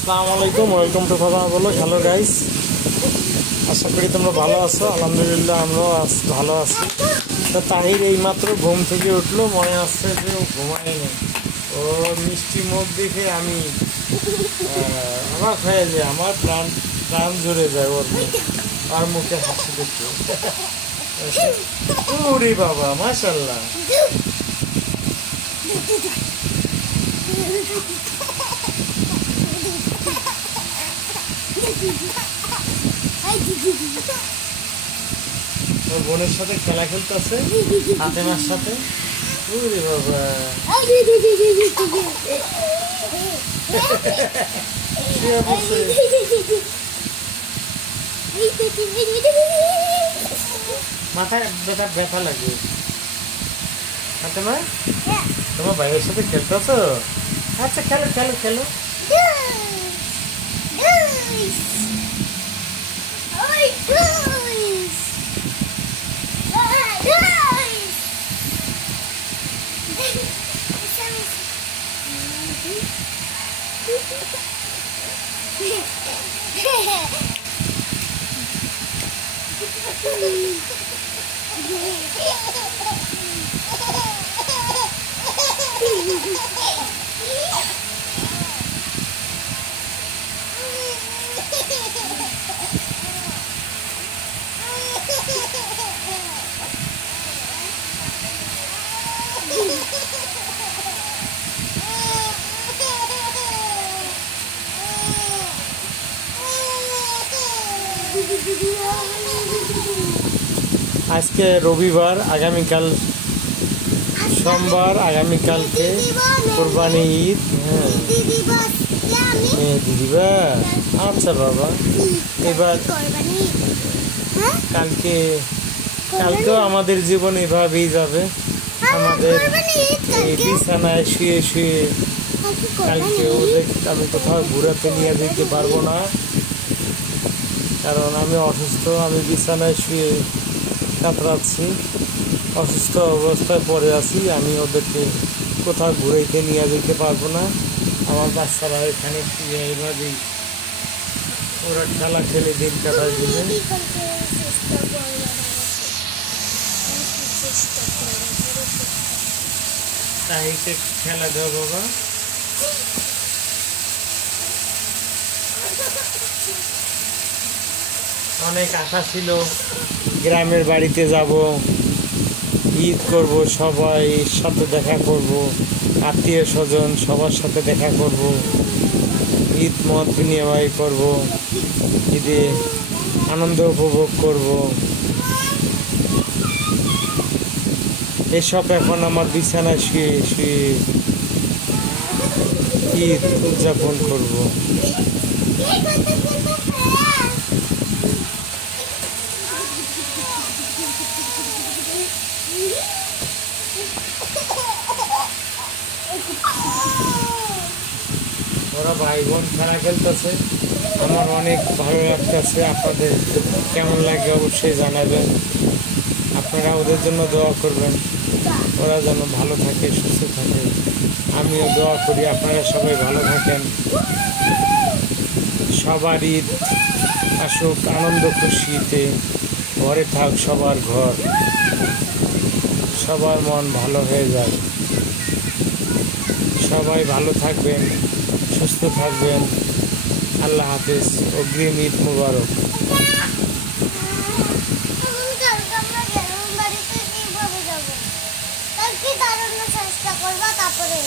আসসালামু আলাইকুম, welcome to কথা বলো। হ্যালো গাইস, আশা করি তোমরা ভালো আছো। আলহামদুলিল্লাহ আমরাও ভালো আছি। তো তাহির এইমাত্র ঘুম থেকে উঠলো, মনে আসছে যে ও ঘুমায়নি। ও মিষ্টি মুখ দেখে আমি অবাক হয়ে যায়, আমার প্রাণ প্রাণ জুড়ে যায় ওর আর মুখে হাসি দেখে। ওরে বাবা, মাশাআল্লাহ। ওর বোনের সাথে খেলা খেলতেছে, ফাতেমার সাথে। ওরে বাবা, মাথায় ব্যথা লাগে। ফাতেমা, তোমার ভাইয়ের সাথে খেলতেছো? আচ্ছা, খেলো খেলো খেলো। আজকে রবিবার, আগামীকাল সোমবার, আগামীকালকে কোরবানি ঈদ। হ্যাঁ দিদিবা, আচ্ছা বাবা। এবার কালকেও আমাদের জীবন এভাবেই যাবে। আমাদের এই বিছানায় শুয়ে শুয়ে কালকে ওদের আমি কোথাও ঘুরাতে নিয়ে যেতে পারবো না, কারণ আমি অসুস্থ। আমি বিছানায় শুয়ে কাতরাচ্ছি, অসুস্থ অবস্থায় পড়ে আছি। আমি ওদেরকে কোথাও ঘুরাইতে নিয়ে যেতে পারবো না। আমার বাচ্চারা এখানে শুয়ে এইভাবেই ওরা খেলা খেলে দিন কাটায় দিবে। তাইকে খেলা দাও বাবা। অনেক আশা ছিল গ্রামের বাড়িতে যাব, ঈদ করব, সবাই সাথে দেখা করব, আত্মীয় স্বজন সবার সাথে দেখা করব, ঈদ মত বিনিময় করব, ঈদে আনন্দ উপভোগ করব। এসব এখন আমার বিছানায় শুয়ে শুয়ে ঈদ উদযাপন করব। ওরা ভাই বোন খেলা খেলতেছে, আমার অনেক ভালো লাগতেছে। আপনাদের কেমন লাগে অবশ্যই জানাবেন। আপনারা ওদের জন্য দোয়া করবেন, ওরা যেন ভালো থাকে, সুস্থ থাকে। আমিও দোয়া করি আপনারা সবাই ভালো থাকেন। সবার ঈদ আসুক আনন্দ খুশিতে, ঘরে থাক সবার ঘর, সবার মন ভালো হয়ে যায়। সবাই ভালো থাকবেন, সুস্থ থাকবেন। আল্লাহ হাফেজ, অগ্রিম ঈদ মুবারক। চেষ্টা করবা, তারপরে